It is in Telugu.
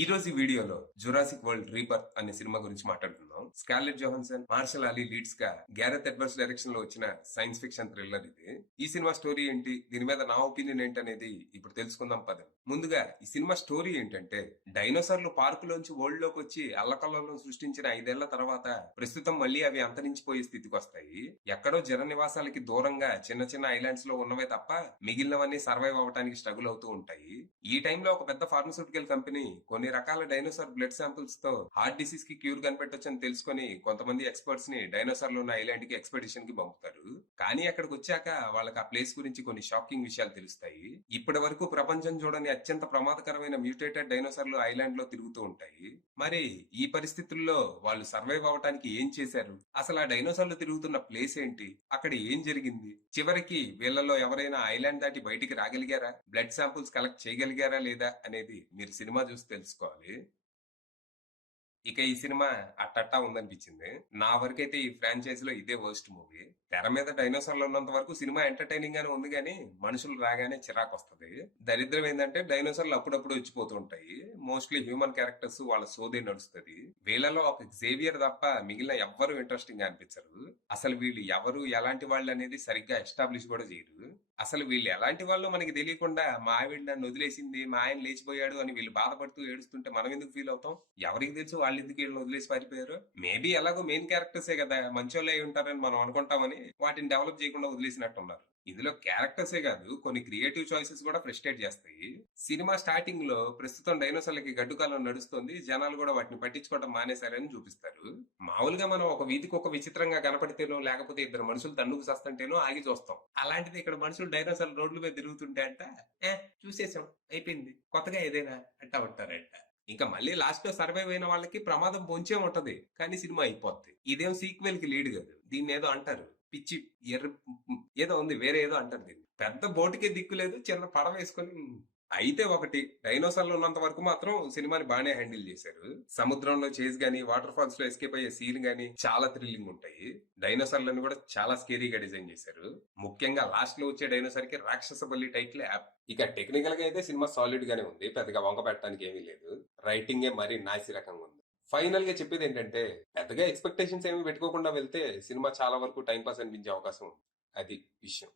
ఈ రోజు ఈ వీడియోలో జురాసిక్ వరల్డ్ రీబర్త్ అనే సినిమా గురించి మాట్లాడుకుందాం. Scarlett Johansson, Mahershala Ali leads గా గ్యారెత్ ఎడ్వర్డ్స్ డైరెక్షన్ లో వచ్చిన సైన్స్ ఫిక్షన్ థ్రిల్లర్ ఇది. ఈ సినిమా స్టోరీ ఏంటి, దీని మీద నా ఒపీనియన్ ఏంటనేది ఇప్పుడు తెలుసుకుందాం పదండి. ముందుగా ఈ సినిమా స్టోరీ ఏంటంటే, డైనోసార్లు పార్కులోంచి వరల్డ్ లోకి వచ్చి అల్లకల్లోలం సృష్టించిన 5 ఏళ్ల తర్వాత ప్రస్తుతం మళ్ళీ అవి అంతరించిపోయే స్థితికి వస్తాయి. ఎక్కడో జన నివాసాలకి దూరంగా చిన్న చిన్న ఐలాండ్స్ లో ఉన్నవే తప్ప మిగిలినవన్నీ సర్వైవ్ అవడానికి స్ట్రగుల్ అవుతూ ఉంటాయి. ఈ టైంలో ఒక పెద్ద ఫార్మస్యూటికల్ కంపెనీ కొన్ని రకాల డైనోసార్ బ్లడ్ శాంపిల్స్ తో హార్ట్ డిసీజ్ కి క్యూర్ కనిపెట్టొచ్చని తెలుసుకొని కొంతమంది ఎక్స్పర్ట్స్ ని డైనోసార్లు ఉన్న ఐలాండ్ కి ఎక్స్పెడిషన్ కి పంపుతారు. కానీ అక్కడికి వచ్చాక వాళ్ళకి ఆ ప్లేస్ గురించి కొన్ని షాకింగ్ విషయాలు తెలుస్తాయి. ఇప్పటి వరకు ప్రపంచం చూడని అత్యంత ప్రమాదకరమైన మ్యూటేటెడ్ డైనోసార్లు ఐలాండ్ లో తిరుగుతూ ఉంటాయి. మరి ఈ పరిస్థితుల్లో వాళ్ళు సర్వైవ్ అవడానికి ఏం చేశారు, అసలు ఆ డైనోసార్లు తిరుగుతున్న ప్లేస్ ఏంటి, అక్కడ ఏం జరిగింది, చివరికి వీళ్ళలో ఎవరైనా ఐలాండ్ దాటి బయటికి రాగలిగారా, బ్లడ్ శాంపుల్స్ కలెక్ట్ చేయగలిగారా లేదా అనేది మీరు సినిమా చూసి తెలుసుకోవాలి. ఇక ఈ సినిమా అట్టట్టా ఉందనిపించింది. నా వరకైతే ఈ ఫ్రాంచైజ్ లో ఇదే వర్స్ట్ మూవీ. తెర మీద డైనోసార్లు ఉన్నంత వరకు సినిమా ఎంటర్టైనింగ్ గానే ఉంది, కానీ మనుషులు రాగానే చిరాకు వస్తుంది. దరిద్రం ఏంటంటే డైనోసార్లు అప్పుడప్పుడు వచ్చిపోతూ ఉంటాయి. మోస్ట్లీ హ్యూమన్ క్యారెక్టర్స్ వాళ్ళ సోదే నడుస్తుంది. వీళ్ళలో ఒక జేవియర్ తప్ప మిగిలిన ఎవ్వరూ ఇంట్రెస్టింగ్ గా అనిపించరు. అసలు వీళ్ళు ఎవరు, ఎలాంటి వాళ్ళు అనేది సరిగ్గా ఎస్టాబ్లిష్ కూడా చేయరు. అసలు వీళ్ళు ఎలాంటి వాళ్ళు మనకి తెలియకుండా మా ఆవిడ నన్ను వదిలేసింది, మా ఆయన లేచిపోయాడు అని వీళ్ళు బాధపడుతూ ఏడుస్తుంటే మనం ఎందుకు ఫీల్ అవుతాం? ఎవరికి తెలుసు వాళ్ళు ఎందుకు వీళ్ళని వదిలేసి పారిపోయారు? మేబీ ఎలాగో మెయిన్ క్యారెక్టర్సే కదా, మంచోళ్ళే అయి ఉంటారని మనం అనుకుంటామని వాటిని డెవలప్ చేయకుండా వదిలేసినట్టున్నారు. ఇందులో క్యారెక్టర్సే కాదు, కొన్ని క్రియేటివ్ చాయిసెస్ కూడా ఫ్రస్ట్రేట్ చేస్తాయి. సినిమా స్టార్టింగ్ లో ప్రస్తుతం డైనోసార్లకి గడ్డు కాలం నడుస్తుంది, జనాలు కూడా వాటిని పట్టించుకోవడం మానేశారని చూపిస్తారు. మామూలుగా మనం ఒక వీధికి ఒక విచిత్రంగా కనపడితేనో లేకపోతే ఇద్దరు మనుషులు తన్నుకు సస్తుంటేనో ఆగి చూస్తాం. అలాంటిది ఇక్కడ మనుషులు డైనోసార్లు రోడ్ల మీద తిరుగుతుంటే అంట చూసేసాం, అయిపోయింది, కొత్తగా ఏదైనా అంటా ఉంటారంట. ఇంకా మళ్ళీ లాస్ట్ లో సర్వైవ్ అయిన వాళ్ళకి ప్రమాదం పొంచే ఉంటది, కానీ సినిమా అయిపోద్ది. ఇదేం సీక్వెల్ కి లీడ్ కాదు. దీన్ని ఏదో అంటారు, పిచ్చి ఎర్ర ఏదో ఉంది, వేరే ఏదో అంటారు దీన్ని. పెద్ద బోటుకే దిక్కు లేదు, చిన్న పడవ వేసుకొని. అయితే ఒకటి, డైనోసార్లు ఉన్నంత వరకు మాత్రం సినిమాని బాగానే హ్యాండిల్ చేశారు. సముద్రంలో చేజ్ గానీ, వాటర్ ఫాల్స్ లో ఎస్కేప్ అయ్యే సీన్ గానీ చాలా థ్రిల్లింగ్ ఉంటాయి. డైనోసార్లను కూడా చాలా స్కేరీగా డిజైన్ చేశారు. ముఖ్యంగా లాస్ట్ లో వచ్చే డైనోసార్ కి రాక్షస బల్లి టైటిల్ యాప్. ఇక టెక్నికల్ గా అయితే సినిమా సాలిడ్ గానే ఉంది, పెద్దగా వంక పెట్టడానికి ఏమీ లేదు. రైటింగే మరీ నాసి రకంగా ఉంది. ఫైనల్ గా చెప్పేది ఏంటంటే, పెద్దగా ఎక్స్పెక్టేషన్స్ ఏమి పెట్టుకోకుండా వెళ్తే సినిమా చాలా వరకు టైం పాస్ అనిపించే అవకాశం ఉంది. అది విషయం.